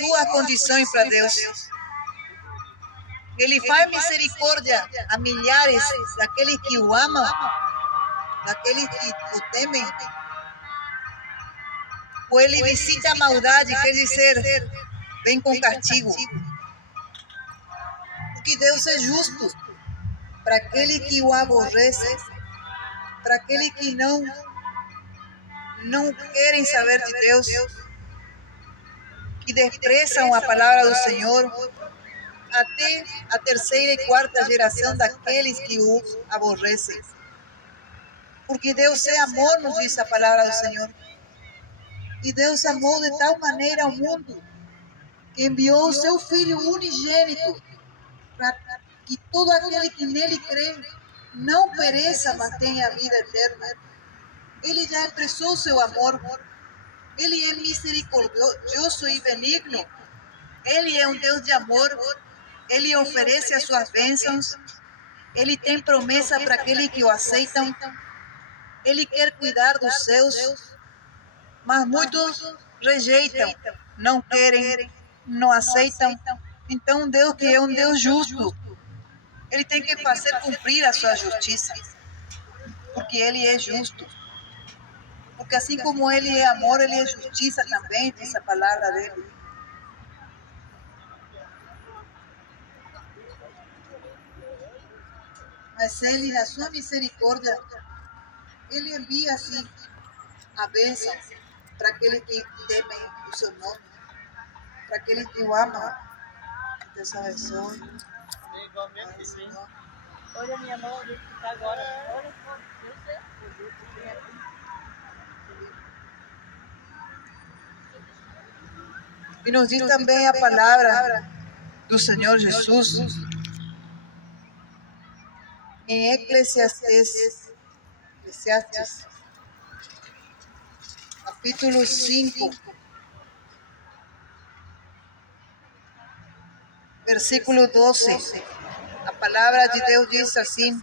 duas condições para Deus. Ele faz misericórdia a milhares daqueles que o amam, daqueles que o temem. Ou ele visita a maldade, quer dizer, vem com castigo. Porque Deus é justo para aquele que o aborrece, para aquele que não querem saber de Deus, que desprezam a palavra do Senhor, até a terceira e quarta geração daqueles que o aborrecem. Porque Deus é amor, nos diz a palavra do Senhor. E Deus amou de tal maneira ao mundo que enviou o seu Filho unigênito para que todo aquele que nele crê não pereça, mas tenha a vida eterna. Ele já expressou seu amor. Ele é misericordioso e benigno. Ele é um Deus de amor. Ele oferece as suas bênçãos. Ele tem promessa para aqueles que o aceitam. Ele quer cuidar dos seus, mas muitos rejeitam, não querem, não aceitam. Então Deus, que é um Deus justo, ele tem que fazer cumprir a sua justiça, porque ele é justo. Porque assim como ele é amor, ele é justiça também, diz a palavra dele. Mas ele, na sua misericórdia, ele envia assim a bênção para aqueles que temem o seu nome, para aqueles que o amam. Deus abençoe. Igualmente, sim. Olha a minha mão, onde está agora. Olha, eu sei. E nos diz também a palavra do Senhor Jesus em Eclesiastes, capítulo 5, versículo 12. A palavra de Deus diz assim: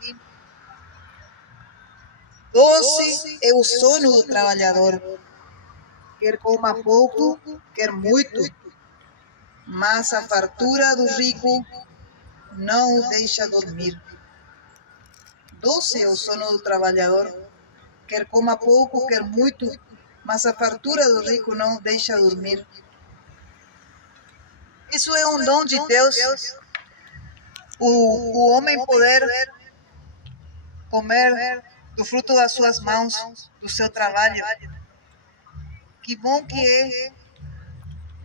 doce é o sono do trabalhador, quer coma pouco, quer muito, mas a fartura do rico não o deixa dormir. Doce é o sono do trabalhador, quer coma pouco, quer muito, mas a fartura do rico não o deixa dormir. Isso é um dom de Deus, o homem poder comer do fruto das suas mãos, do seu trabalho. Que bom que é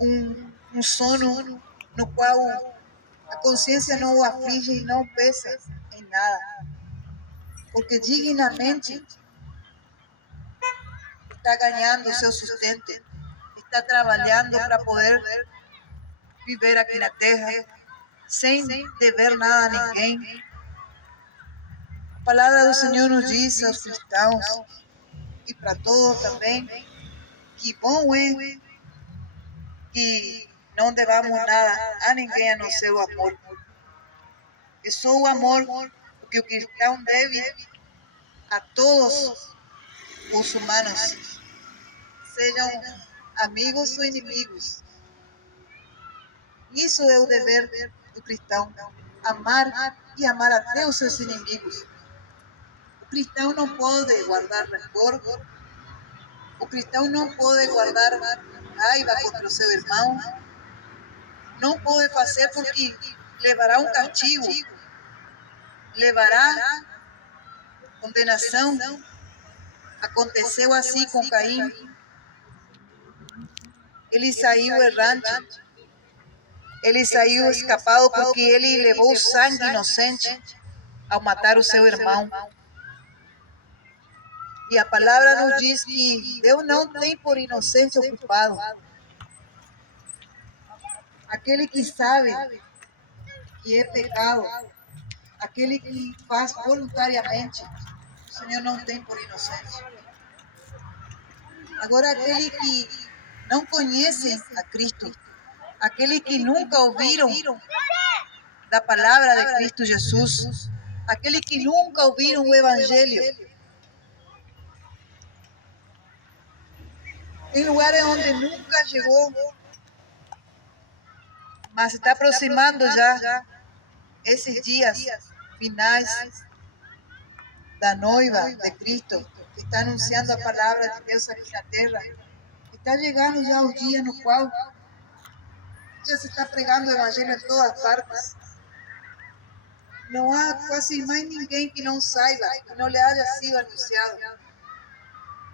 um sono no qual a consciência não o aflige e não pesa em nada. Porque dignamente está ganhando o seu sustento, está trabalhando para poder viver aqui na terra sem dever nada a ninguém. A palavra do Senhor nos diz aos cristãos e para todos também que bom é que não devamos nada a ninguém a não ser o amor. É só o amor que o cristão deve a todos os humanos, sejam amigos ou inimigos. Isso é o dever do cristão, amar e amar até os seus inimigos. O cristão não pode guardar rancor, o cristão não pode guardar raiva contra o seu irmão, não pode fazer porque levará um castigo, levará condenação. Aconteceu assim com Caim. Ele saiu errante, ele saiu escapado porque ele levou sangue inocente ao matar o seu irmão. E a palavra nos diz que Deus não tem por inocente o culpado. Aquele que sabe que é pecado, aquele que faz voluntariamente, o Senhor não tem por inocente. Agora, aquele que não conhece a Cristo, aquele que nunca ouviram da palavra de Cristo Jesus, aquele que nunca ouviram o Evangelho, em lugares onde nunca chegou Mas está aproximando já esses dias finais da noiva de Cristo, que está anunciando a palavra de Deus aqui na terra. Está chegando já o dia no qual já se está pregando o evangelho em todas partes. Não há quase mais ninguém que não saiba, que não lhe haya sido anunciado.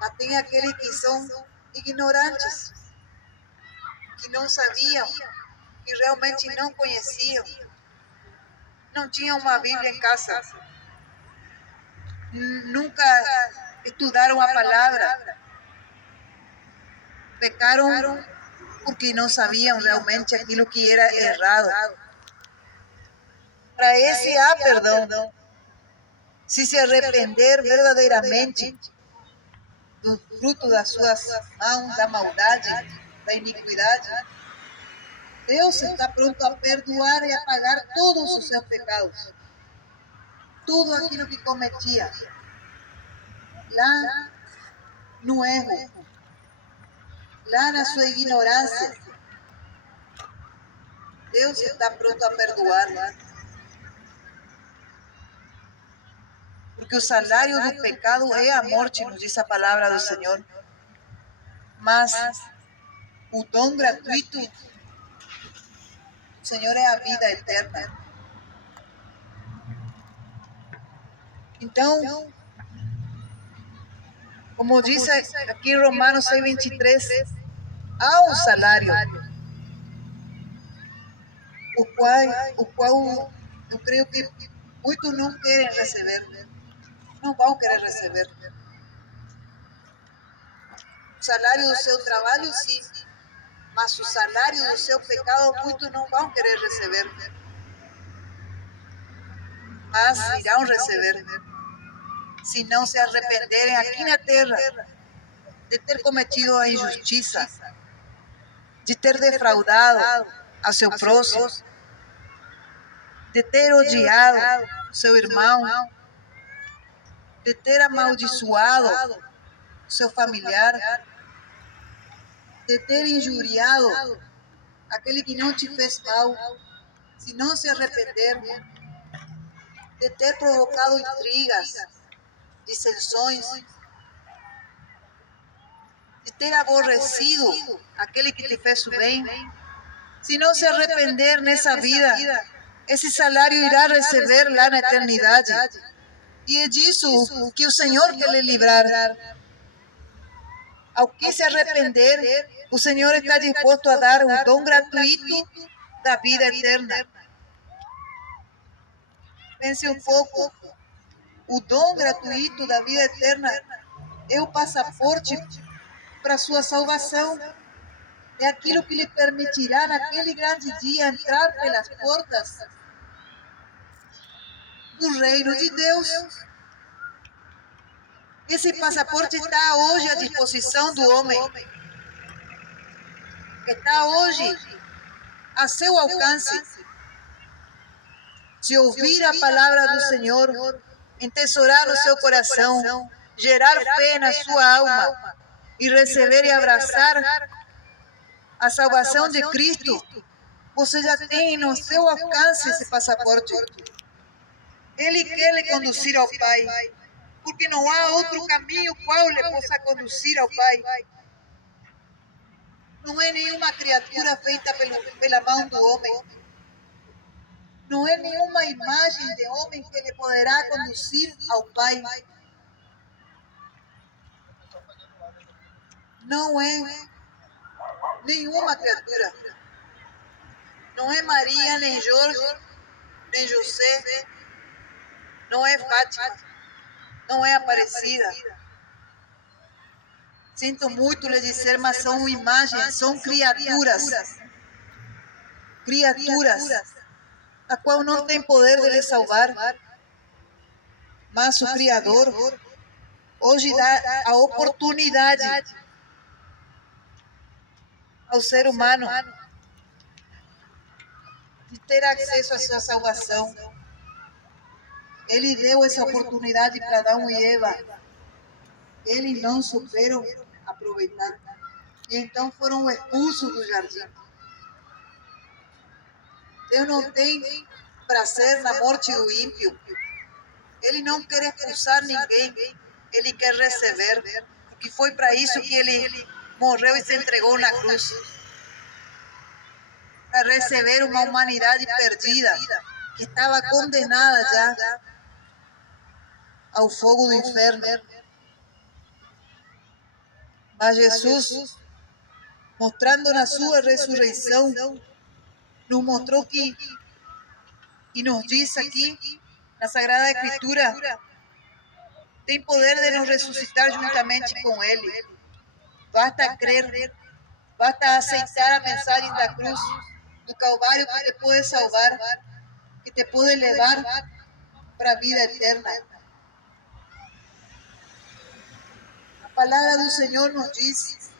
Mas tem aqueles que são ignorantes, que não sabiam, que realmente não conheciam, não tinham uma Bíblia em casa, nunca estudaram a palavra, pecaram porque não sabiam realmente aquilo que era errado. Para esse há perdão, se se arrepender verdadeiramente do fruto das suas mãos, da maldade, da iniquidade. Deus está pronto a perdoar e a pagar todos os seus pecados, tudo aquilo que cometia lá no erro, lá na sua ignorância. Deus está pronto a perdoar, porque o salário do pecado é a morte, nos diz a palavra do Senhor. Mas o dom gratuito do Senhor é a vida eterna. Então, como diz aqui em Romanos 6:23, há um salário, o qual eu creio que muitos não querem receber, não vão querer receber. O salário do seu trabalho, sim, mas o salário do seu pecado, muitos não vão querer receber. Mas irão receber, se não se arrependerem aqui na terra de ter cometido a injustiça, de ter defraudado a seu próximo, de ter odiado seu irmão, de ter amaldiçoado seu familiar, de ter injuriado aquele que não te fez mal, se não se arrepender, de ter provocado intrigas, dissensões, de ter aborrecido aquele que te fez o bem, se não se arrepender nessa vida, esse salário irá receber lá na eternidade. E é disso que o Senhor quer lhe livrar. Ao que se arrepender, o Senhor está disposto a dar o dom gratuito da vida eterna. Pense um pouco, o dom gratuito da vida eterna é o passaporte para a sua salvação. É aquilo que lhe permitirá naquele grande dia entrar pelas portas do reino de Deus. Esse passaporte está hoje à disposição do homem. Está hoje a seu alcance. Se ouvir a palavra do Senhor, entesourar no seu coração, gerar fé na sua alma e receber e abraçar a salvação de Cristo, você já tem no seu alcance esse passaporte. Ele quer lhe conduzir ao Pai, porque não há outro caminho qual lhe possa conduzir ao Pai. Não é nenhuma criatura feita pela mão do homem. Não é nenhuma imagem de homem que lhe poderá conduzir ao Pai. Não é nenhuma criatura. Não é Maria, nem Jorge, nem José. Não é Fátima. Não é Aparecida. Sinto muito lhe dizer, mas são imagens, são criaturas. Criaturas, a qual não tem poder de lhe salvar. Mas o Criador hoje dá a oportunidade ao ser humano de ter acesso à sua salvação. Ele deu essa oportunidade para Adão e Eva. Eles não souberam aproveitar. E então foram expulsos do jardim. Deus não tem prazer na morte do ímpio. Ele não quer expulsar ninguém. Ele quer receber. Porque foi para isso que ele morreu e se entregou na cruz. Para receber uma humanidade perdida, que estava condenada já ao fogo do inferno. Mas Jesus, mostrando na sua ressurreição, nos mostrou que, e nos diz aqui, na Sagrada Escritura, tem poder de nos ressuscitar juntamente com Ele. Basta crer, basta aceitar a mensagem da cruz, do Calvário, que te pode salvar, que te pode levar para a vida eterna. A palavra do Senhor nos diz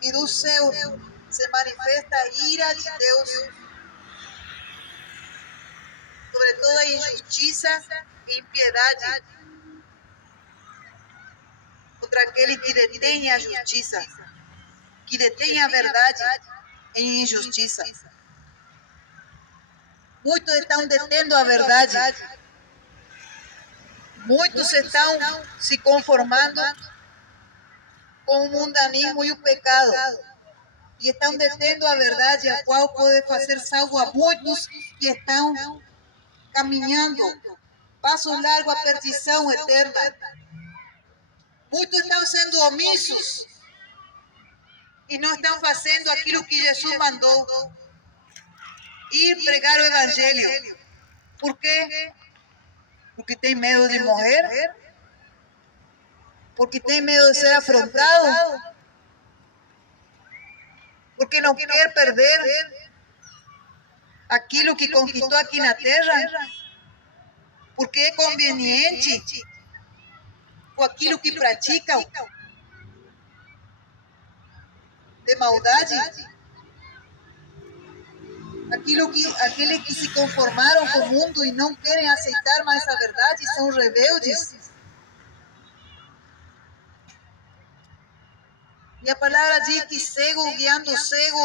que do céu se manifesta a ira de Deus sobre toda injustiça e impiedade contra aquele que detém a justiça, que detém a verdade em injustiça. Muitos estão detendo a verdade. Muitos estão se conformando com o mundanismo e o pecado. E estão detendo a verdade, a qual pode fazer salvo a muitos que estão caminhando passos largos à perdição eterna. Muitos estão sendo omissos e não estão fazendo aquilo que Jesus mandou. Ir pregar o Evangelho. Por quê? Porque tem medo de morrer? Porque tem medo de ser afrontado? Porque não quer perder aquilo que conquistou aqui na terra? Porque é conveniente com aquilo que praticam de maldade? Aqueles que se conformaram com o mundo e não querem aceitar mais a verdade são rebeldes. E a palavra diz que cego guiando cego,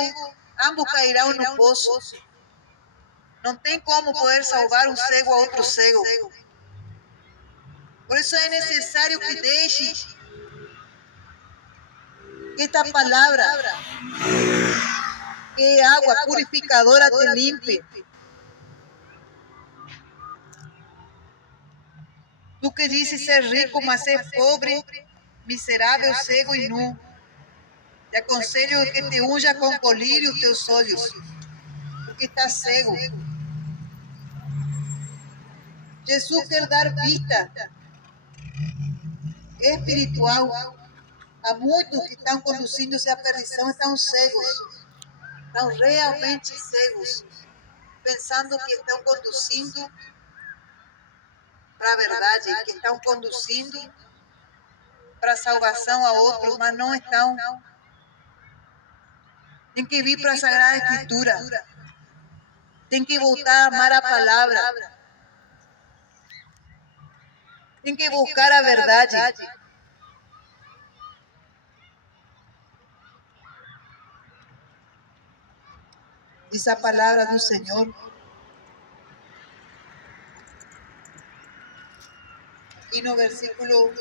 ambos cairão no poço. Não tem como poder salvar um cego a outro cego. Por isso é necessário que deixe que esta palavra, que é água purificadora, te limpe. Tu que dizes ser rico, mas és pobre, miserável, cego e nu. Te aconselho que te unja com colírio os teus olhos, porque estás cego. Jesus quer dar vista espiritual a muitos que estão conduzindo-se à perdição, estão cegos, estão realmente cegos, pensando que estão conduzindo para a verdade, que estão conduzindo para a salvação a outros, mas não estão. Tem que vir para a Sagrada Escritura, tem que voltar a amar a palavra, tem que buscar a verdade. Diz a palavra do Senhor. E no versículo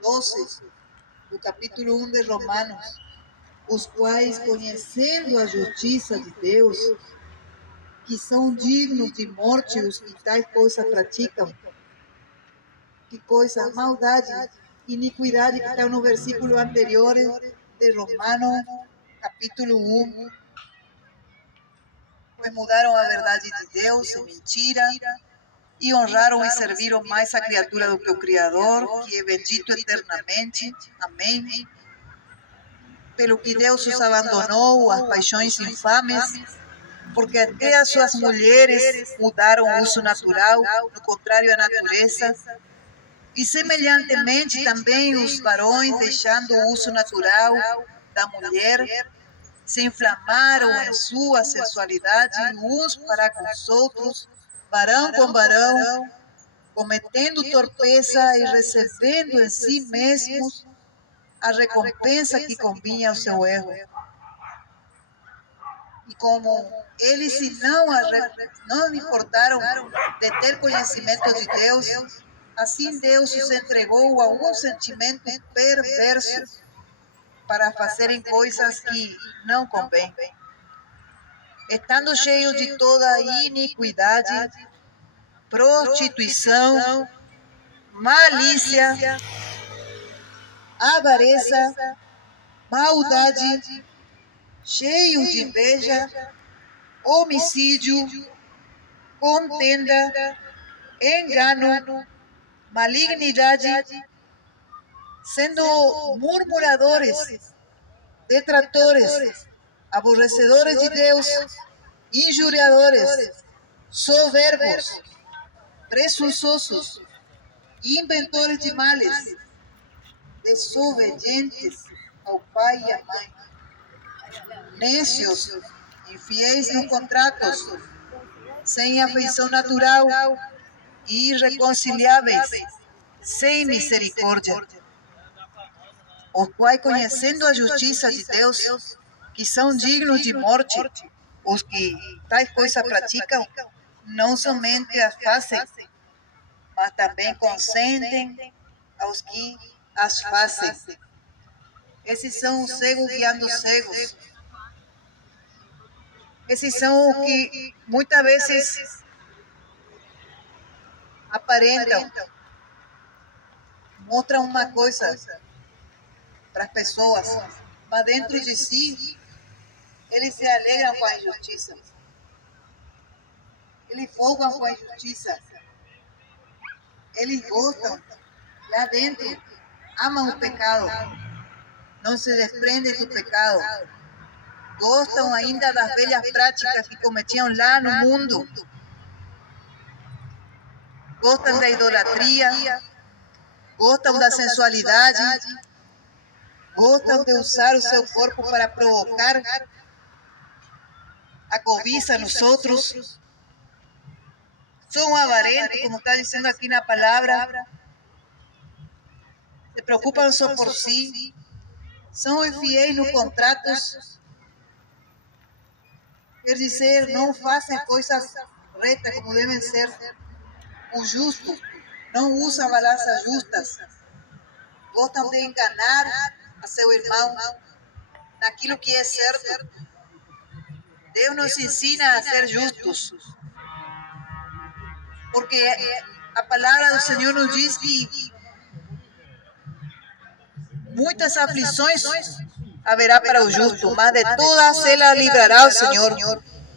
12 do capítulo 1 de Romanos, os quais, conhecendo a justiça de Deus, que são dignos de morte os que tais coisas praticam. Que coisa? Maldade, iniquidade, que está no versículo anterior de Romanos, capítulo 1. Pois mudaram a verdade de Deus em mentira e honraram e serviram mais a criatura do que o Criador, que é bendito eternamente. Amém. Pelo que Deus os abandonou, as paixões infames, porque até as suas mulheres mudaram o uso natural, no contrário à natureza, e semelhantemente também os varões, deixando o uso natural da mulher, se inflamaram em sua sensualidade uns para com os outros, varão com varão, cometendo torpeza e recebendo em si mesmos a recompensa que convinha ao seu erro. E como eles se não importaram de ter conhecimento de Deus, assim Deus os entregou a um sentimento perverso para fazerem coisas que não convêm. Estando cheios de toda iniquidade, prostituição, malícia, avareza, maldade, cheios de inveja, homicídio, contenda, engano, malignidade, sendo murmuradores, detratores, aborrecedores de Deus, injuriadores, soberbos, presunçosos, inventores de males, desobedientes ao pai e à mãe, nécios, infiéis nos contratos, sem afeição natural, irreconciliáveis, sem misericórdia, os quais, conhecendo a justiça de Deus, que são dignos de morte, os que tais coisas praticam, não somente as fazem, mas também consentem aos que as fazem. Esses são os cegos guiando cegos. Esses são os que muitas vezes aparentam, mostram uma coisa para as pessoas, mas dentro de si, eles se alegram com a injustiça. Eles folgam com a injustiça. Eles gostam, lá dentro, amam o pecado, não se desprendem do pecado. Gostam ainda das velhas práticas que cometiam lá no mundo. Gostam da idolatria, gostam da sensualidade, gostam de usar o seu corpo para provocar a cobiça nos outros. São avarentos, como está dizendo aqui na palavra. Se preocupam só por si. São infiéis nos contratos. Quer dizer, não fazem coisas retas como devem ser. O justo não usa balanças justas. Gostam de enganar a seu irmão naquilo que é certo. Deus nos ensina a ser justos. Porque a palavra do Senhor nos diz que muitas aflições haverá para o justo, mas de todas elas livrará o Senhor.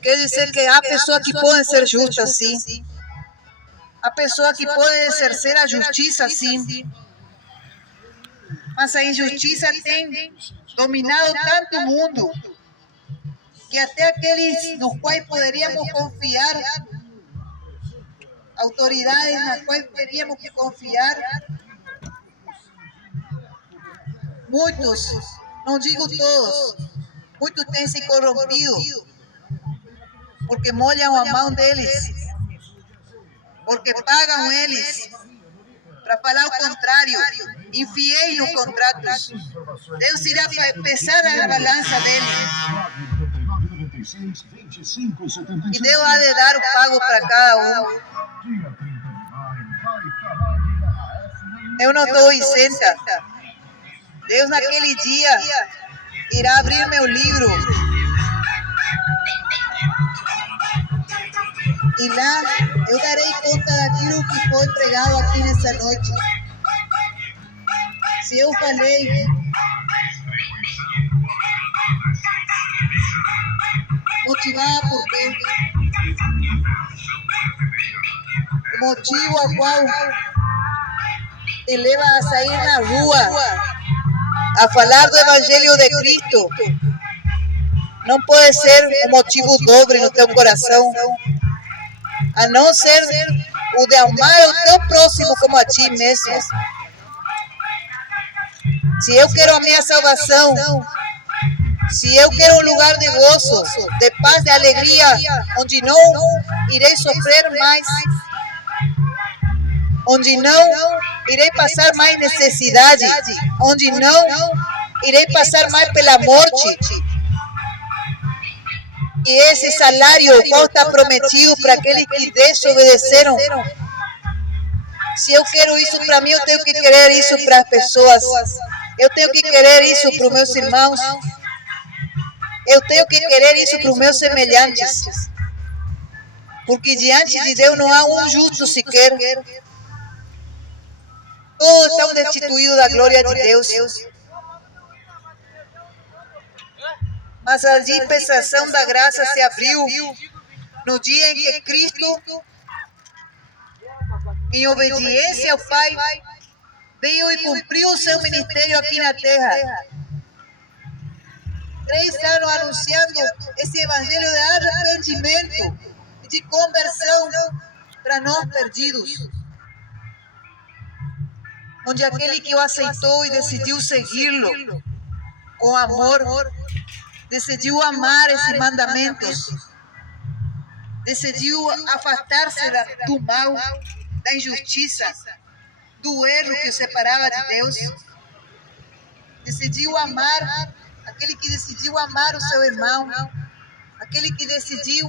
Quer dizer que há pessoas que podem ser justas, sim. Há pessoas que podem exercer a justiça, sim. Mas a injustiça tem dominado tanto o mundo que até aqueles nos quais poderíamos confiar, autoridades nas quais poderíamos confiar, muitos, não digo todos, muitos têm se corrompido porque molham a mão deles, porque pagam eles para falar o contrário, infiéis nos contratos. Deus irá pesar a balança deles. E Deus há de dar o pago para cada um. Eu não estou isenta. Deus naquele dia irá abrir meu livro. E lá eu darei conta daquilo que foi pregado aqui nessa noite. Se eu falei, motivada por quê? O motivo ao qual te leva a sair na rua, a falar do Evangelho de Cristo, não pode ser um motivo dobre no teu coração, a não ser o de amar o teu próximo como a ti mesmo. Se eu quero a minha salvação, se eu quero um lugar de gozo, de paz, de alegria, onde não irei sofrer mais, onde não irei passar mais necessidade, onde não irei passar mais pela morte, que esse salário qual está prometido para aqueles que desobedeceram. Se eu quero isso para mim, eu tenho que querer isso para as pessoas. Eu tenho que querer isso para os meus irmãos. Eu tenho que querer isso para os meus semelhantes. Porque diante de Deus não há um justo sequer. Todos estão destituídos da glória de Deus. Mas a dispensação da graça se abriu no dia em que Cristo, em obediência ao Pai, veio e cumpriu o seu ministério aqui na terra. 3 anos anunciando esse evangelho de arrependimento e de conversão para nós perdidos. Onde aquele que o aceitou e decidiu segui-lo com amor, decidiu amar esses mandamentos, decidiu afastar-se do mal, da injustiça, do erro que o separava de Deus, decidiu amar, aquele que decidiu amar o seu irmão, aquele que decidiu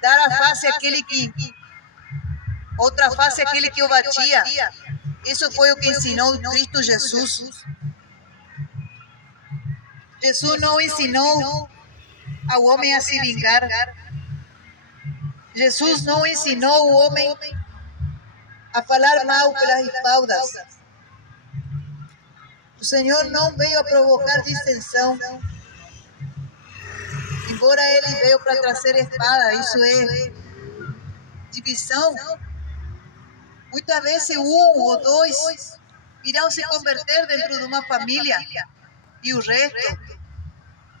dar a face àquele que, outra face àquele que o batia. Isso foi o que ensinou Cristo Jesus. Jesus não ensinou ao homem a se vingar. Jesus não ensinou o homem a falar mal pelas espaldas. O Senhor não veio a provocar dissensão. Embora Ele veio para trazer espada, isso é divisão. Muitas vezes um ou dois irão se converter dentro de uma família e o resto,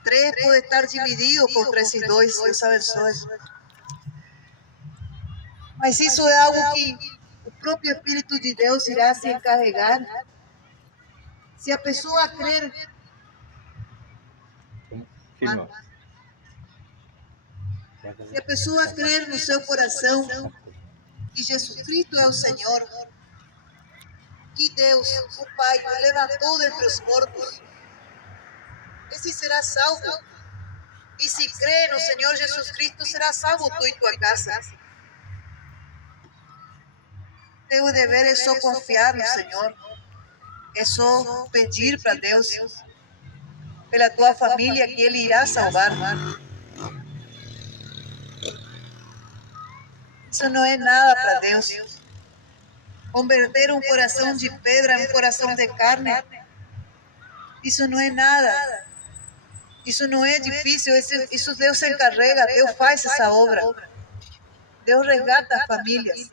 3 pode estar dividido contra esses 2. Deus abençoe. Mas isso é algo que o próprio Espírito de Deus irá se encarregar. Se a pessoa crer, se a pessoa crer no seu coração que Jesus Cristo é o Senhor, que Deus, o Pai, o levantou dentre os mortos, esse será salvo. E se crê no Senhor Jesus Cristo, será salvo tu e tua casa. Teu dever é só confiar no Senhor. É só pedir para Deus, pela tua família, que Ele irá salvar. Isso não é nada para Deus. Converter um coração de pedra em um coração de carne, isso não é nada. Isso não é difícil, isso Deus se encarrega, Deus faz essa obra. Deus resgata as famílias.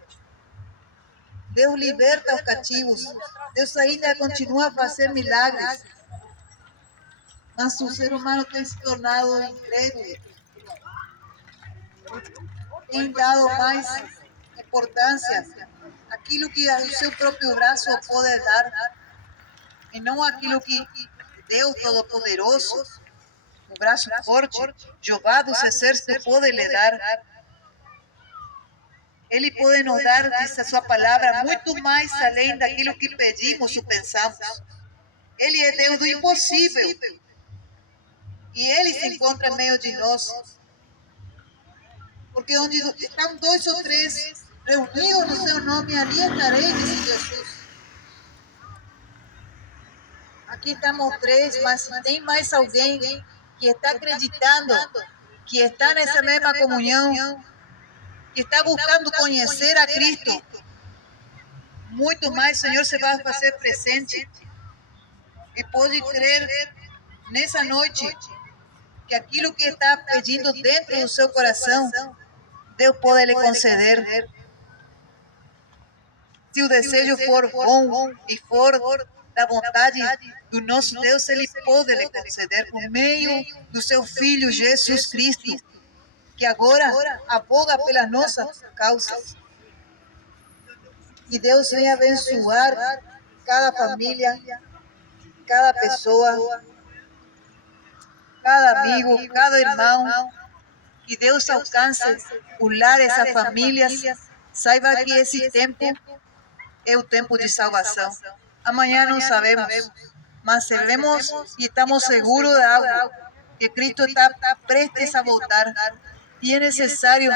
Deus liberta os cativos. Deus ainda continua a fazer milagres. Mas o ser humano tem se tornado incrédulo. Tem dado mais importância àquilo que o seu próprio braço pode dar, e não aquilo que Deus Todo-Poderoso, o braço forte, Jeová dos exércitos, pode lhe dar. Ele pode nos dar, diz a sua palavra, muito mais além daquilo que pedimos ou pensamos. Ele é Deus do impossível. E Ele se encontra em meio de nós. Porque onde estão 2 ou 3 reunidos no seu nome, ali estarei, disse Jesus. Aqui estamos 3, mas tem mais alguém que está acreditando, que está nessa mesma comunhão, que está buscando conhecer a Cristo. Muito mais, Senhor, se vai fazer presente. E pode crer nessa noite que aquilo que está pedindo dentro do seu coração, Deus pode lhe conceder. Se o desejo for bom e for da vontade do nosso Deus, Ele pode lhe conceder por meio do seu Filho Jesus Cristo, que agora aboga pelas nossas causas. Que Deus venha abençoar cada família, cada pessoa, cada amigo, cada irmão. Que Deus alcance o lar dessas famílias. Saiba que esse tempo é o tempo de salvação. Amanhã não sabemos, mas sabemos e estamos seguros de algo, que Cristo está prestes a voltar. E é necessário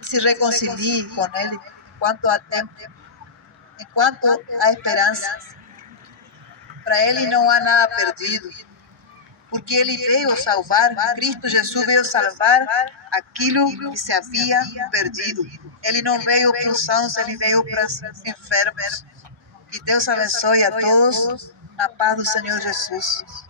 que se reconcilie com Ele enquanto há tempo, enquanto há esperança. Para Ele não há nada perdido, porque Ele veio salvar, Cristo Jesus veio salvar aquilo que se havia perdido. Ele não veio para os sãos, Ele veio para os enfermos. Que Deus abençoe a todos, na paz do Senhor Jesus.